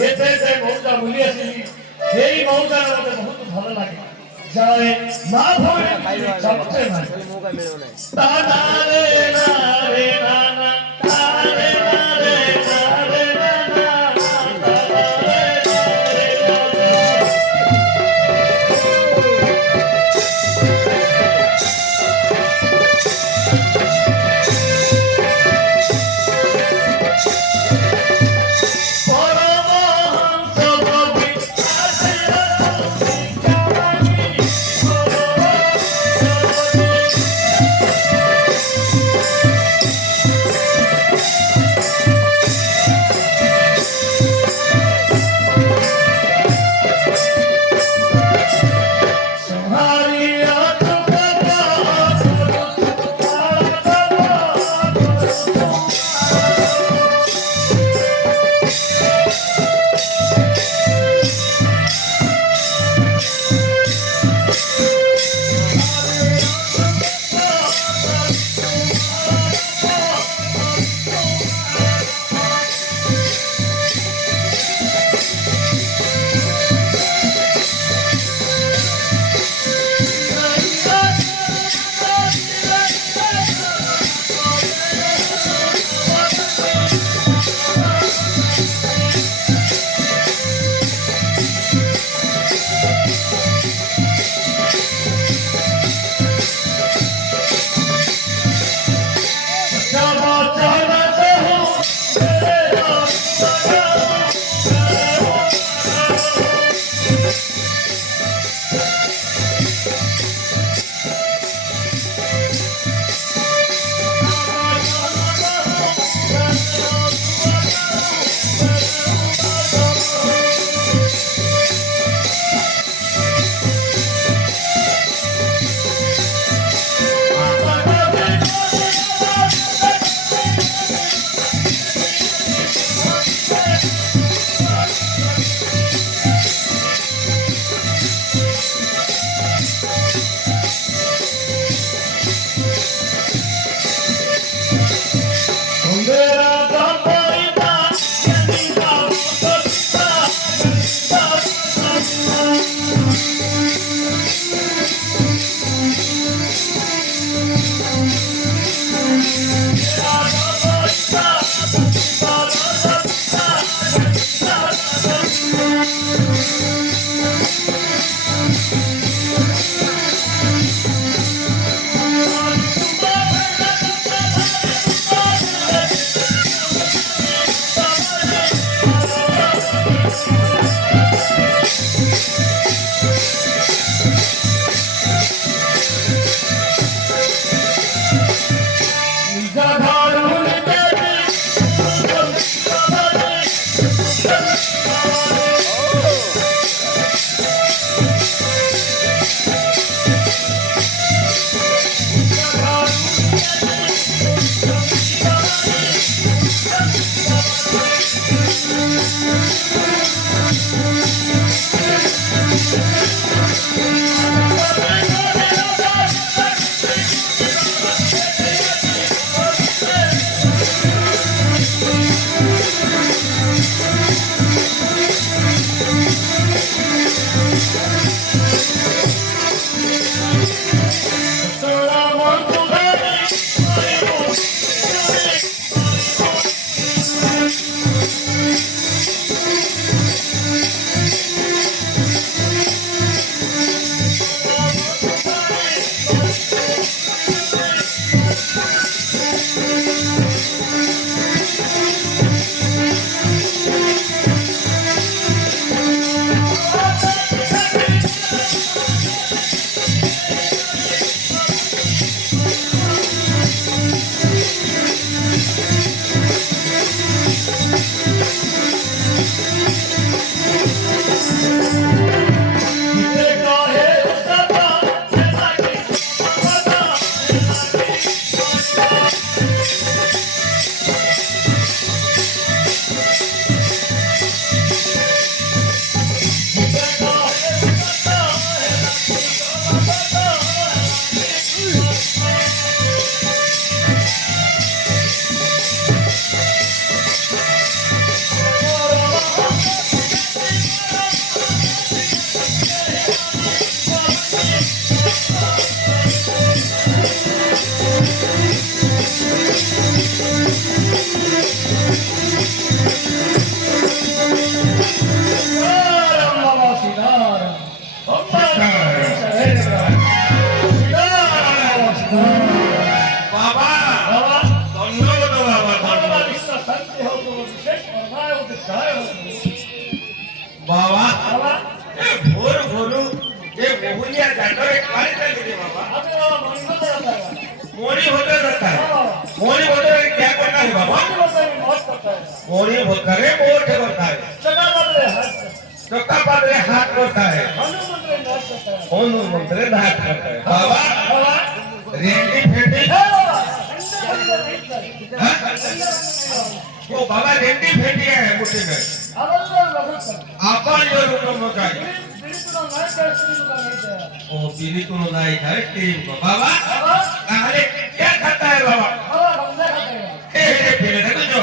এতে যে মৌজা বলিয়াছিলি এই মৌজার মধ্যে বহুত ভালো লাগে যায় না ভয় চলতে না তা না রে না রে না না তা রে না রে না রে না না তা রে না রে না बाबा बाबा ए भोर भोरू ये मोहनिया जाकर काहे चले बाबा अबे बाबा मन को जाता है मोरी होता रहता है हाँ मोरी होता है क्या करना है बाबा मन को भी मौत करता है मोरी होता है मोठ होता है चका बदले हाथ चक्का पादरे हाथ होता है हनुमंत रे मौत करता है कौन मंत्र हाथ करता है बाबा बाबा रेंडी फेंडी हे बाबा अंदर नहीं कर हाँ? अंदर वो बाबा रेंडी फेंडी है मुट्ठी में अबंदर लगत कर आपन जो रूम में काय बिल्कुल नहीं कर सुन नहीं ओ पीरी तो नहीं है टीम को बाबा बाबा अरे क्या खाता है बाबा बाबा बंदे खाते हैं ए पीरे देखो जो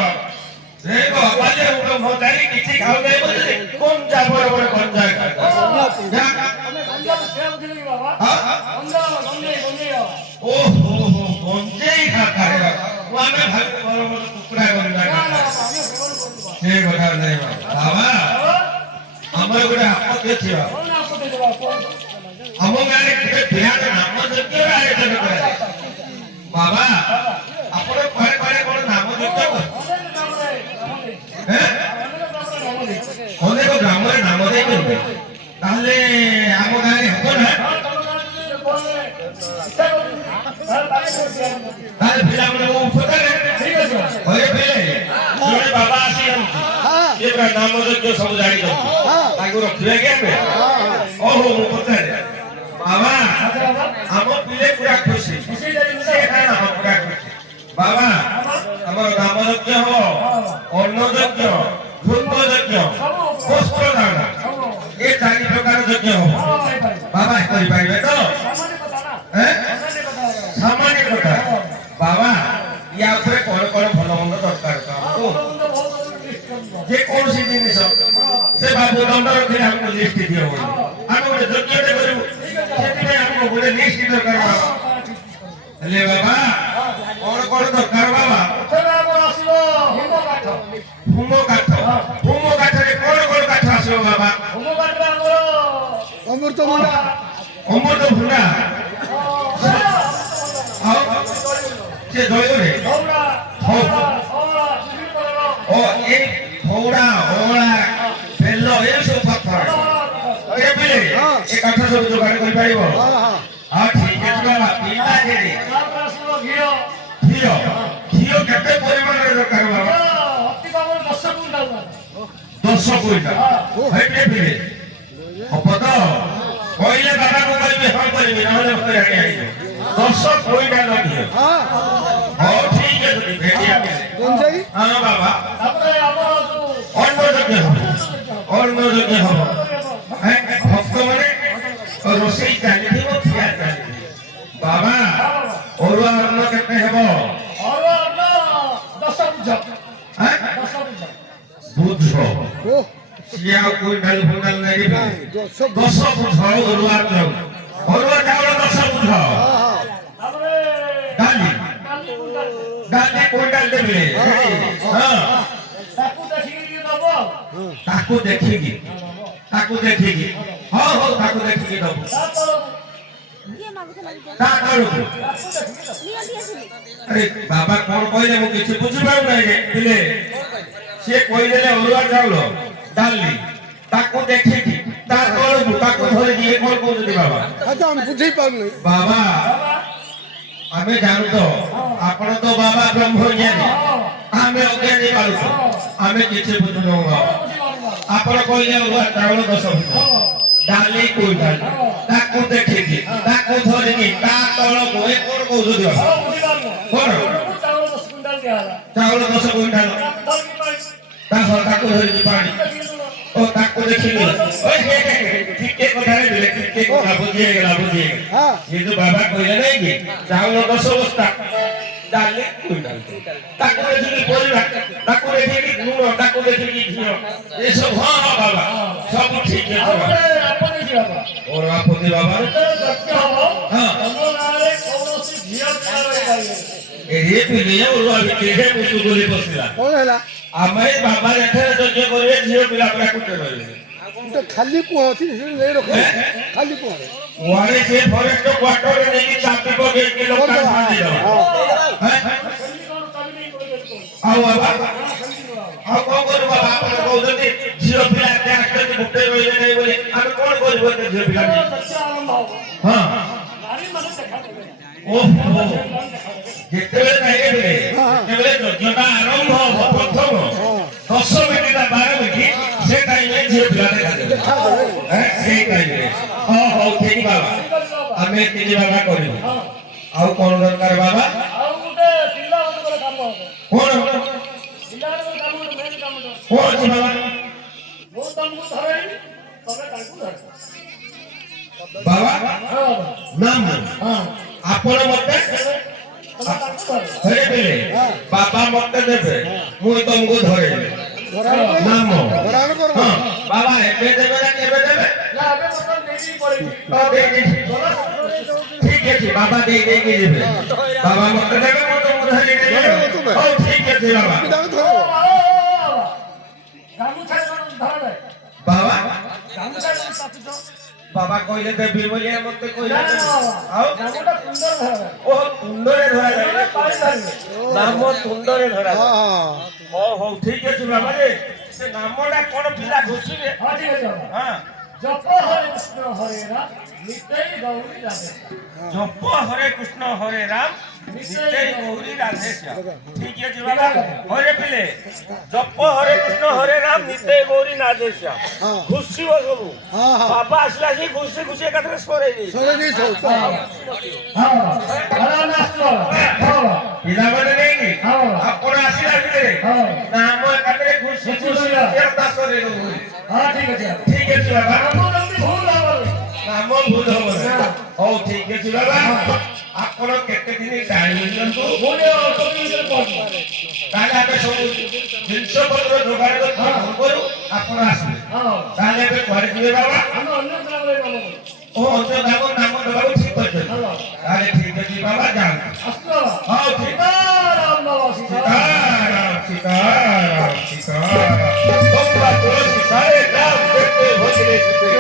रे बाबा जे उनको मोदारी किसी खाओ नहीं बोले कौन जा बड़े कौन जाए जा हमें गंजा में सेव दिली बाबा हां गंजा गंजे ओ हो कौन जे खाता है वो हमें भाग बड़े कुकड़ा बन ना जाएगा ना हमें सेवन कर से बता नहीं बाबा बाबा हमारे गुड़ा आपको देखियो कौन आपको दे देगा कौन हम गाने के ध्यान नाम जग्य आए जन करे बाबा आपण कोरे कोरे कोन नाम जग्य हमें नाम रे हैं हमें नाम रे অনেক গ্রামের নাম দেই তাহলে আম গাঁরে হবো না তাহলে পিলাମାନେ উপকারে হয়ে ফেলে জুড়ে বাবা আসি ये बड़ा नाम जो सब जानी दो ताको रखिए के में ओहो उपकारे बाबा हम पिले पूरा खुशी से खाना हम पूरा खुशी बाबा हमर नाम यज्ञ हो अन्न यज्ञ धूप यज्ञ पुष्प दान ये चारि प्रकार यज्ञ हो बाबा करि पाइबे तो हैं सामान्य कथा बाबा या ऊपर कोन कोन भलो मंद दरकार हमको जे कोन सी जिनिस से बाबू दंड रखि हमको लिस्ट दियो हम गोटे यज्ञ करू सेति में हमको गोटे लिस्ट दरकार ले बाबा कोन कोन दरकार बाबा हुमो काठ रे कोन कोन काठ आसो बाबा अमृत मुंडा अमृत भुंडा से जोयो रे ओ ए थोड़ा ओला बेलो ए सब पत्थर ए बिले ए काठ सब जोगाड़ कर पाइबो हां ठीक है बाबा पिता जे रे घियो केते परिमाण रे दरकार बाबा 10 क्विंटल हेटे बिले अपद कहले बाबा को कहबे हम करबे नहले होय आगे आइबो 10 क्विंटल लगियो हां ठीक है तो भेटिया गंजाई हां बाबा तापरे हमर अन्न यज्ञ हो हैं भक्त माने रोसई चाली थी वो थिया चाली बाबा ओरुआ अन्न केते हेबो हैं 10 बुझ ओ सिया क्विंटल क्विंटल नहीं भी 10 बुझ ओरुआ चावल 10 बुझ डाली क्विंटल देबे हां ताको देखिगी हां हो ताको देखिगी दबो ता करू अरे बाबा कोन कहले मु किछि बुझि पाउ नै रे पिले से कहले ओरुआ चावल डाली ताको देखिगी ता करू ताको धरि दिए कोन कहउती बाबा अच्छा हम बुझि पाउ नै बाबा हमें जानू तो आपण तो बाबा ब्रह्मज्ञानी हमें अज्ञानी बालू हमें किछि बुझनु आपण कहले ओरुआ चावल 10 बुझ डाली क्विंटल ताको देखिगी ताको धरिगी ता तळ कोए कोन कहउती कोन चावल 10 क्विंटल ता हो ताको धरिगी पानी ओ ताको देखिगी ओए ठीक के कथा रे ठीक के कथा बुझिएगा हां ये जो बाबा कहले नै कि चावल 10 बस्ता डाली क्विंटल ताको देखिगी परिवा ताको देखिगी लूण ताको देखिगी घियो ये सब हां बाबा सब ठीक है और आपत्ति बाबा हां ए ये पिलिया और अभी केहे मुसु गोली बसला कोन हला आमे बाबा एथे यज्ञ करिवे झियो पिला पिला कुटे रहले तो खाली को होती ले रखो खाली को वारे से फॉरेस्ट क्वार्टर रे नहीं चापी को गेट के लोग का दे दो हैं आओ बाबा आओ को बाबा आपण को जदी झियो पिला के आके मुटे ଦେଖିବୁ ଏତେ ଝିଅ ପିଲା तो ନେଇ। सच्चा आरंभ होगा ହଁ नारी मन देखा देवे ଓହୋ देखा देवे ଯେତେବେଳେ ଚାହିଁବେ ଯେତେବେଳେ ଯଜ୍ଞଟା ଆରମ୍ଭ ହବ ପ୍ରଥମ 10 ମିନିଟ 12 ମିନିଟ ସେ ଟାଇମରେ ଝିଅ ପିଲା ଦେଖାଦେବେ ସେଇ ଟାଇମରେ ହଁ ହଉ ଠିକ ବାବା ଆମେ ତିନି ବାବା କରିବୁ हां ଆଉ କଣ ଦରକାର ବାବା ଆଉ ଗୋଟେ ପିଲା ମାନଙ୍କର କାମ ହବ କଣ ପିଲାମାନଙ୍କର କାମ ମେନ୍ କାମ କଣ ଅଛି ବାବା ମୁଁ ତମକୁ ଧରେଇବି ତମେ ତାଙ୍କୁ ଧରିବ ବାବା ହଁ ନାମ ହଁ ଆପଣ ମତେ ତମେ ତାଙ୍କୁ ଧରିବ ଧରେଇଦେଲେ ବାବା ମତେ ଦେବେ ମୁଁ ତମକୁ ଧରେଇବି ନାମ ହଁ ବାବା ଏବେ ଦେବେ ନା କେବେ ଦେବେ ନା ଏବେ ବର୍ତ୍ତମାନ ଦେଇକି ପଳେଇବି ହଁ ଦେଇଦେଇଛି ଠିକ ଅଛି ବାବା ଦେଇକି ଯିବେ ବାବା ମତେ ଦେବେ ମୁଁ ତମକୁ ଧରିକି ଦେବି ହଉ ଠିକ ଅଛି ବାବା ଗାମୁଛା କଣ ଧରବେ ବାବା ଗାମୁଛା କଣ କାଟୁଛ ବାବା କହିଲେ ଦେବି ବୋଲି ମତେ କହିଲେ ନା ନା ବାବା ଆଉ ଗାମୁଟା ସୁନ୍ଦର ଧରବେ ଓହ ତୁଣ୍ଡରେ ଧରାଯାଏ ପାଣି ଧରିବେ ନାମ ତୁଣ୍ଡରେ ଧରାଯାଏ ଓ ହଉ ଠିକ ଅଛି ବାବା ଯେ ସେ ନାମଟା କଣ ପିଲା ଘୋଷିବେ ହଁ ଠିକ ଅଛି ବାବା ହଁ ଜପ ହରେ କୃଷ୍ଣ ହରେ ରାମ ନିତାଇ ଗୌରୀ ରାଧେ ଜପ ହରେ କୃଷ୍ଣ ହରେ ରାମ ନିତାଇ ଗୌରୀ ରାଧେ ଶ୍ୟାମ ଠିକ ଅଛି ବାବା ହରେ ପିଲେ ଜପ ହରେ କୃଷ୍ଣ ହରେ ରାମ ନିତାଇ ଗୌରୀ ରାଧେ ଶ୍ୟାମ ଘୁଷିବ ସବୁ ବାବା ଆସିଲା ସେ ଘୁଷି ଘୁଷି ଏକାଥରେ ସରେଇ ଦେଇଛି ହଁ ହରେ ନାସ୍ତ ହଁ ପିଲାମାନେ ନେଇକି ହଁ ଆପଣ ଆସିଲା ଭିତରେ ହଁ ନାମ ଏକାଥରେ ଘୁଷି ଘୁଷି ସରେଇ ଦଉଛନ୍ତି ହଁ ଠିକ ଅଛି ଠିକ ଅଛି ବାବା ଆମ ଯେମିତି ଭୁଲ ହବନି ନାମ ଭୁଲ ହବ ନା ହଉ ଠିକ ଅଛି ବାବା ଆପଣ କେତେ ଦିନ ଟାଇମ ଦିଅନ୍ତୁ ମୁଁ ଟିକେ ଅଳ୍ପ ଦିନ ଭିତରେ ପହଞ୍ଚିବି ତାହେଲେ ଆମେ ସବୁ ଜିନିଷ ପତ୍ର ଯୋଗାଡ଼ କରି ଫୋନ କରୁ ଆପଣ ଆସିବେ ହଁ ତାହେଲେ ଏବେ କୁଆଡେ ଯିବେ ବାବା ଆମେ ଅନ୍ୟ ଗ୍ରାମରେ କାମ କରୁ ଓ ଅନ୍ୟ ନାମ ଦେବାକୁ ଠିକ କରିଛନ୍ତି ତାହେଲେ ଠିକ ଅଛି ବାବା ଯାଆନ୍ତୁ ଆସୁ ବାବା ହଉ ଠିକ ସୀତାରାମ ବାବା ସୀତାରାମ ସୀତାରାମ ସୀତାରାମ ତୁଳସୀ ସାରେ ରାମ ଯେତେ ଭଜରେ ସେତେ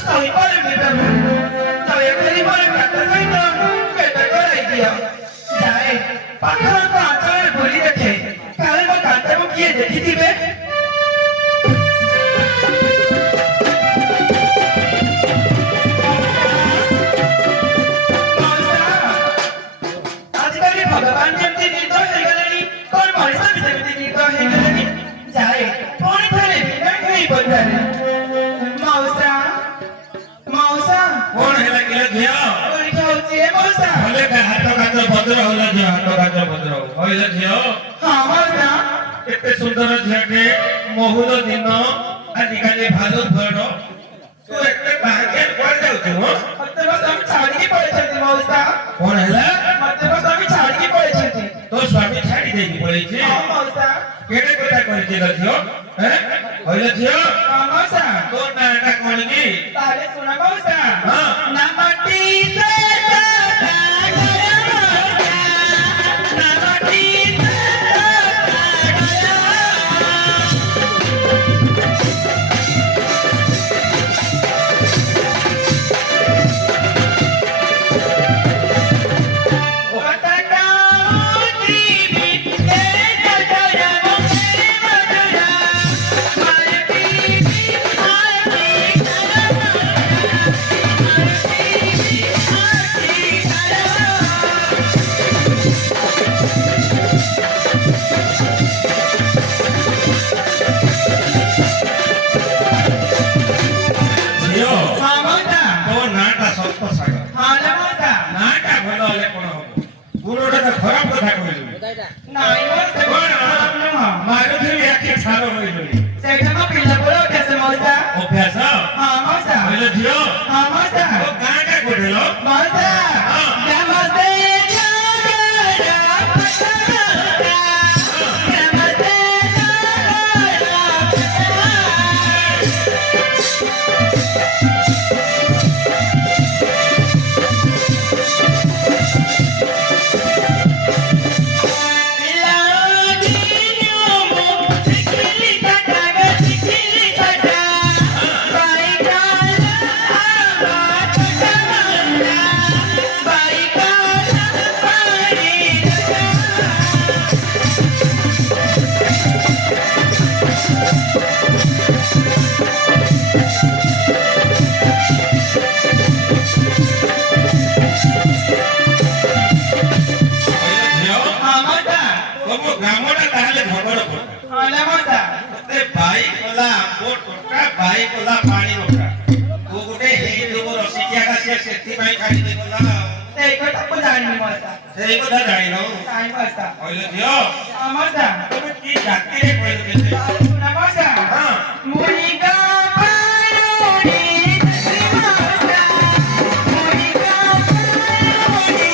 ଶୋଇପାରୁନି ପ୍ରଭୁ ଦୟାକରି ମୋର କାଟ ସହିତ ପେଟ କରାଇ ଦିଅ ଯାଏ ପାଖାପାଖ ଅଞ୍ଚଳରେ ବୁଲି ଦେଖେ କାଳେ ମୋ କାଟକୁ କିଏ ଦେଖିଥିବେ ଆଜିକାଲି ଭଗବାନ ଯେମିତି ନିର୍ଦ୍ଦୟ ହେଇଗଲେଣି କଣ ମଣିଷ ବି ସେମିତି ନିର୍ଦ୍ଦୟ ହେଇଗଲେଣି ଯାଏ ପୁଣି ଥରେ ବିନା ହେଇ ପଚାରେ ମଉସା ମଉସା କଣ ହେଲା କିଲୋ ଝିଅ କୋଉଠି ହଉଛି ରେ ମଉସା ଭଲେ କା ହାତ କାଚ ଭଦ୍ର ହେଲା ଝିଅ ହାତ କାଚ ଭଦ୍ର କହିଲେ ଝିଅ ହଁ ମଉସା କେତେ ସୁନ୍ଦର ଝିଅଟେ ମହୁର ଦିନ ଆଜିକାଲି ଭାଲୁ ଫଳ ତୁ ଏତେ ବାହାଘର କୁଆଡେ ଯାଉଛୁ ମ ମତେ ବସ ଆମେ ଛାଡ଼ିକି ପଳେଇଛନ୍ତି ମଉସା କଣ ହେଲା ମତେ ବସ ଆମେ ଛାଡ଼ିକି ପଳେଇଛନ୍ତି ତୋ ସ୍ୱାମୀ ଛାଡି ଦେଇକି ପଳେଇଛି ହଁ ମଉସା କେଡେ କଥା କହିଛି ଲୋ ଝିଅ କହିଲେ ଝିଅ ହଁ ମଉସା ତୋ ନାଁଟା କଣ କି ତାହେଲେ ଶୁଣ ମଉସା ହଁ ନା ମାଟି ସେ ନା ମାଟି ଝିଅ ହଁ ମଉସା ତୋ ନାଁଟା ସପ୍ତ ସାଗର ହଁ ରେ ମଉସା ନାଁଟା ଭଲ ହେଲେ କଣ ହବ ପୁରୋଟା ତ ଖରାପ କଥା କହିଲୁ ନାଇଁ ମଉସା କଣ ନୁହଁ ମାରୁଥିବି ଆଖି ଛାର ହୋଇଗଲି ସେଇଟା ମୋ ପିଲା ବେଳ ଅଭ୍ୟାସ ମଉସା ଅଭ୍ୟାସ ହଁ ମଉସା କହିଲେ ଝିଅ ହଁ ମଉସା ତୋ ଗାଁଟା କୋଉଠି ଲୋ ମଉସା ନମସ୍ତେ କହିଲେ ଝିଅ ହଁ ମଉସା ତମ ଗ୍ରାମଟା ତାହେଲେ ଭଗଡ଼ପୁର ହଁ ରେ ମଉସା ତତେ ବାଇ କଲା ଆମ୍ବ ଟୋକା ବାଇ କଲା ପାଣି ନୋକା ତୁ ଗୋଟେ ହେଇଥିବ ରସିକିଆଟା ସିଏ ସେଥିପାଇଁ ଛାଡ଼ି ଦେଇଗଲା ସେଇ କଥା ମୁଁ ଜାଣିନି ମଉସା ସେଇ କଥା ଜାଣିନ ନାଇଁ ମଉସା କହିଲେ ଝିଅ ହଁ ମଉସା ତମେ କି ଜାତିରେ କହିଲ କେତେ ଶୁଣ ମଉସା ହଁ ମୁରିକା ପାରୁନି ମଉସା ମୁରିକା ପାରୁନି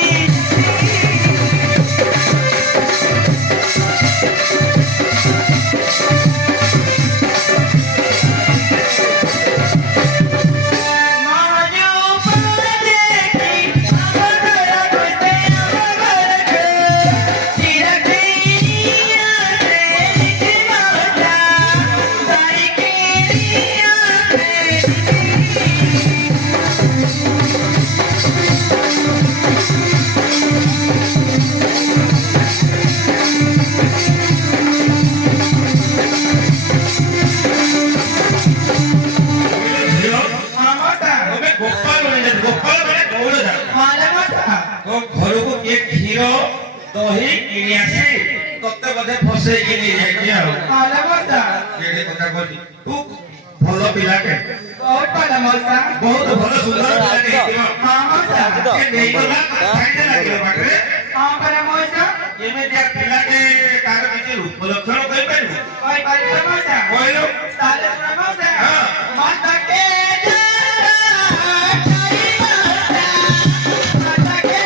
ଝିଅ ମଉସା ତମେ ଗୋପାଳ ମାନେ ଗୋପାଳ ମାନେ କଉଳ ଜାତ ହଁ ରେ ମଉସା ତୋ ଘରକୁ କିଏ କ୍ଷୀର ଦହି କିଣି ଆସି ତତେ ବୋଧେ ଫସେଇକି ନେଇଯାଇଛି ଆଉ ହଁ ରେ ମଉସା କେଡେ କଥା କହୁଛି ତୁ ଭଲ ପିଲାଟେ ବହୁତ ଭଲ ମଉସା ବହୁତ ଭଲ ସୁନ୍ଦର ପିଲାଟେ ହେଇଥିବ ହଁ ମଉସା ସେ ନେଇଗଲା ଖାଇତେ ଲାଗିବ ପାଖରେ ହଁ ପରା ମଉସା ଏମିତିଆ ପିଲାଟେ ତାର କିଛି ରୂପ ଲକ୍ଷଣ କହିପାରିବୁ କହିପାରିବ ମଉସା କହିଲୁ ତାହେଲେ ଶୁଣ ମଉସା ହଁ। ମାତା କେ ମାତା କେ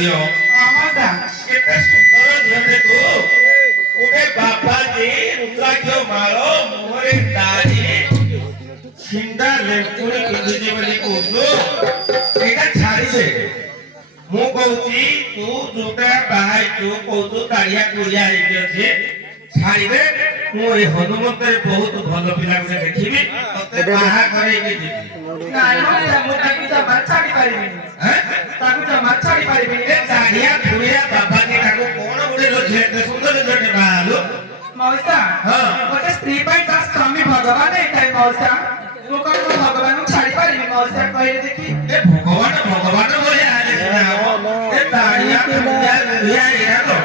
ଝିଅ ମାଉସା କେତେ ସୁନ୍ଦର ଝିଅଟେ ତୁ ଗୋଟେ ବାବାଜୀ ରୁଦ୍ରାକ୍ଷ ମାଳ ମୁହଁରେ ଦାଢ଼ି ଛିଣ୍ଡା ଲେମ୍ପୁଣି ପିନ୍ଧିଛି ବୋଲି କହୁଛୁ ଏଇଟା ଛାଡ଼ିଦେ ମୁଁ କହୁଛି ତୁ ଯୋଉଟା ବାହା ହେଇଛୁ କହୁଛୁ ଦାଢ଼ିଆ କୁଡ଼ିଆ ହେଇକି ଅଛି ଛାଡ଼ିଦେ ମୁଁ ଏଇ ହନୁମନ୍ତରେ ବହୁତ ଭଲ ପିଲା ଗୋଟେ ଦେଖିବି ତତେ ବାହା କରେଇକି ଯିବି ନାଇଁ ମାଉସା ମୁଁ ତାକୁ ଜମା ଛାଡ଼ି ପାରିବିନି ତାକୁ ଜମା ଛାଡ଼ି ପାରିବିନି ଏ ଦାଢ଼ିଆ କୁଡ଼ିଆ ବାବାଜୀ ତାକୁ କଣ ଗୋଟେ ଝିଅଟେ ସୁନ୍ଦର ଝିଅଟେ ବାହା ହେଲୁ ମାଉସା ଗୋଟେ ସ୍ତ୍ରୀ ପାଇଁ ତା ସ୍ୱାମୀ ଭଗବାନ ହେଇଥାଏ ମାଉସା ମୁଁ କଣ ମୋ ଭଗବାନଙ୍କୁ ଛାଡ଼ି ପାରିବି ମାଉସା କହିଲେ ଦେଖି ଏ ଭଗବାନ ଭଗବାନ ଭଳିଆ ହେଲେ ସିନା ହବ ଏ ଦାଢ଼ିଆ କୁଡ଼ିଆ ବୁଢ଼ିଆ ଏଇଆ ତ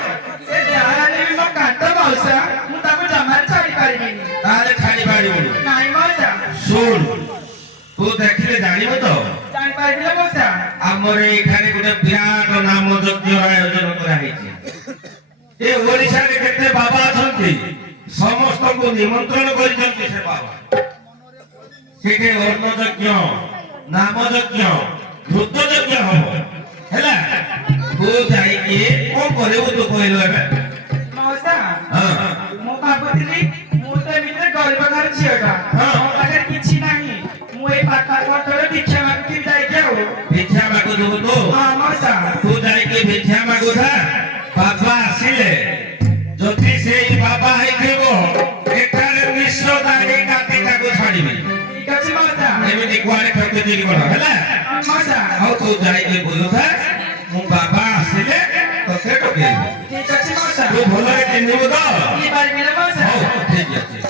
ସେ ଯାହା ହେଲେ ବି ମୋ କାଟ ମାଉସା ମୁଁ ତାକୁ ଜମା ଛାଡ଼ି ପାରିବିନି ତାହେଲେ ଛାଡ଼ି ପାରିବୁନି ନାଇଁ ମାଉସା ଶୁଣ ତୁ ଦେଖିଲେ ଜାଣିବୁ ତ ଜାଣିପାରିଲେ ମାଉସା ଆମର ଏଇଠାରେ ଗୋଟେ ବିରାଟ ନାମ ଯଜ୍ଞର ଆୟୋଜନ କରାହେଇଛି ଏ ଓଡ଼ିଶାରେ କେତେ ବାବା ଅଛନ୍ତି ସମସ୍ତଙ୍କୁ ନିମନ୍ତ୍ରଣ କରିଛନ୍ତି ସେ ବାବା ସେଠି ଅନ୍ନ ଯଜ୍ଞ ନାମ ଯଜ୍ଞ ଧୃତ ଯଜ୍ଞ ହବ ହେଲା ତୁ ଯାଇକି କଣ କରିବୁ ତୁ କହିଲୁ ଏବେ ମାଉସା ମୁଁ ଭାବୁଥିଲି ମୁଁ ତ ଏମିତିରେ ଗରିବ ଘର ଝିଅଟା ମୋ ପାଖରେ କିଛି ନାହିଁ ମୁଁ ଏଇ ପାଖରେ ଭିକ୍ଷା ମାଗୁଥିବି ଯାଇକି ଆଉ ଭିକ୍ଷା ମାଗୁଥିବୁ ତୁ ହଁ ମାଉସା ତୁ ଯାଇକି ଭିକ୍ଷା ମାଗୁଥା ବାବା ଆସିଲେ ଯଦି ସେଇ ବାବା ହେଇଥିବ ଏଠାରେ ମିଶ୍ର ଦାଢ଼ି କାଟି ତାକୁ ଛାଡ଼ିବି ଠିକ ଅଛି ମାଉସା ଏମିତି କୁଆଡ଼େ ଠକେଇକି କର ହେଲା ମାଉସା ଆଉ ତୁ ଯାଇକି ବୁଲୁଥା ମୁଁ ବାବା ଆସିଲେ ତତେ ଠକେଇବି ଠିକ ଅଛି ମାଉସା ତୁ ଭଲରେ ଚିହ୍ନିବୁ ତ ପାରିବି ନା ମାଉସା ହଉ ଠିକ ଅଛି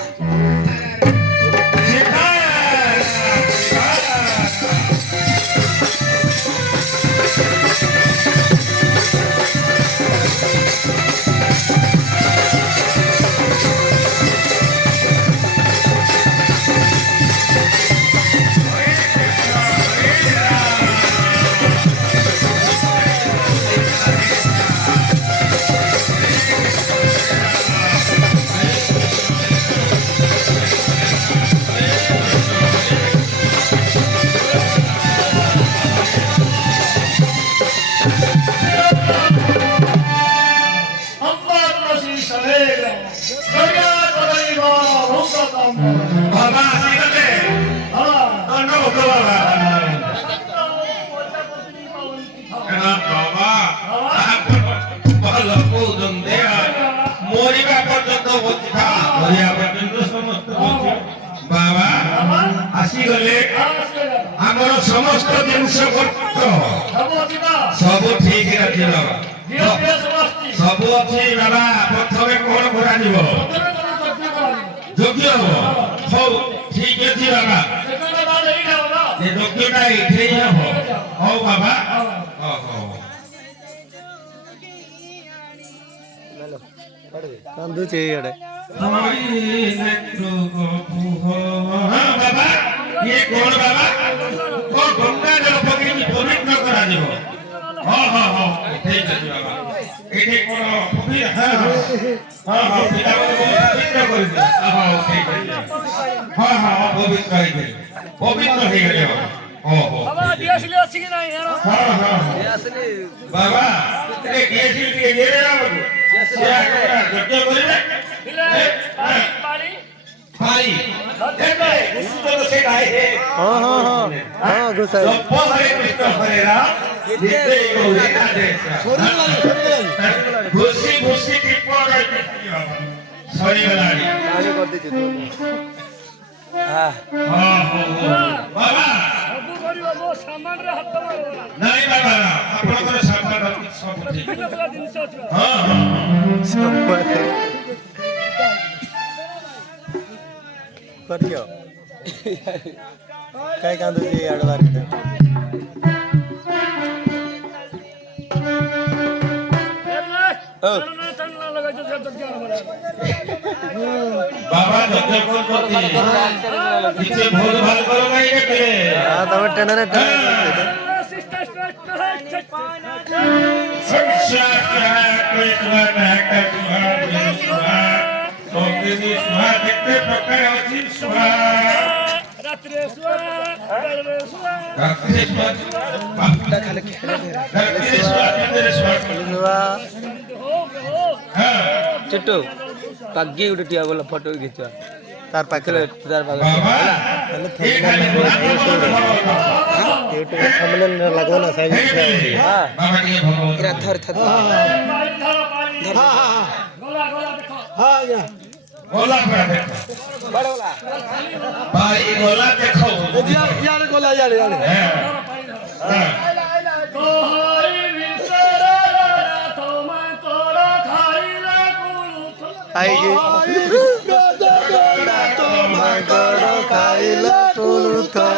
ବାବା ଆସିଗଲେ ବାବା ଭଲ କହୁଛନ୍ତି ମରିବା ପର୍ଯ୍ୟନ୍ତ ବଞ୍ଚିଥା ମରିବା ପର୍ଯ୍ୟନ୍ତ ସମସ୍ତେ ବାବା ଆସିଗଲେ ଆମର ସମସ୍ତ ଜିନିଷ ସବୁ ଠିକ ଅଛି ବାବା ସବୁ ଅଛି ବାବା ପ୍ରଥମେ କଣ କରାଯିବ ଯୋଗ୍ୟ ହବ ହଉ ଠିକ ଅଛି ବାବା ଏ ଯୋଗ୍ୟଟା ଏଇଠି ହବ ହଉ ବାବା କାନ୍ଦୁଛି ଇଆଡେ ବାବା ଇଏ କଣ ବାବା ଓ ଗଙ୍ଗା ଜଳ ପକେଇକି ପବିତ୍ର କରାଯିବ ହଁ ହଁ ହଁ ଠିକ ଅଛି ବାବା ଏଇଠି କଣ ପିଲାମାନଙ୍କୁ ପବିତ୍ର କରିଦିଅ ହଉ ଠିକ ଅଛି ହଁ ହଁ ପବିତ୍ର ହେଇଗଲେ ପବିତ୍ର ହେଇଗଲେ ଓହୋ ବାବା ଦିଆସିଲି ଅଛି କି ନାହିଁ ହଁ ହଁ ବାବା ଟିକେ ଦିଆସିଲି ଟିକେ ଦେଲେ ଆମକୁ ଯଜ୍ଞ କରିବେ ପାଣି ଭାଇ ଏବେ ଉତ୍ତର ସେ ଗାଏ ହଁ ଗୋସାଇ ଜପ ହରେ କୃଷ୍ଣ ହରେ ରାମ ନିତ୍ୟ ଗୌରୀ ରାଧେ ଘୁଷି ଘୁଷି ଟିପ ସରିଗଲାଣି ପାଣି କରିଦେଇଛି ତୁ ବାବା ସବୁ କରିବ ମୋ ସାମାନରେ ହାତ ମାରିବ ନାଇଁ ବାବା ଆପଣଙ୍କର ସାମାନ ସବୁ ଠିକ ଜିନିଷ ଅଛି ହଁ କରିଦିଅ କାଇଁ କାନ୍ଦୁଛି ଇଆଡେ ବାରିଟା बाबा धक्के कौन करती पीछे भूल भाल करो नहीं के हां तब टेना ने शिक्षा क्या कृष्ण महक सुहा सोमदिनी सुहा कितने प्रकार अछि सुहा रात्रे सुहा रात्रि सुहा बापटा खाली रात्रि सुहा देवा হ্যাঁ चिट्टू पग्गी उठे टिया बोला फोटो खींचवा तार पाखरे तार বাবা पाखरे এই খালি यूट्यूब थंबनेल लगवा ना साइड हां বাবা টিকে ভগবত इरा थर थर हां या গোলা পড়া দেখো बड़ोला ভাই গোলা দেখো यार गोला यार হ্যাঁ হ্যাঁ তোহাই বিসরা তোমায় তোরা খাইলে কুলু आएगी तो मैं करो खाइला टूल का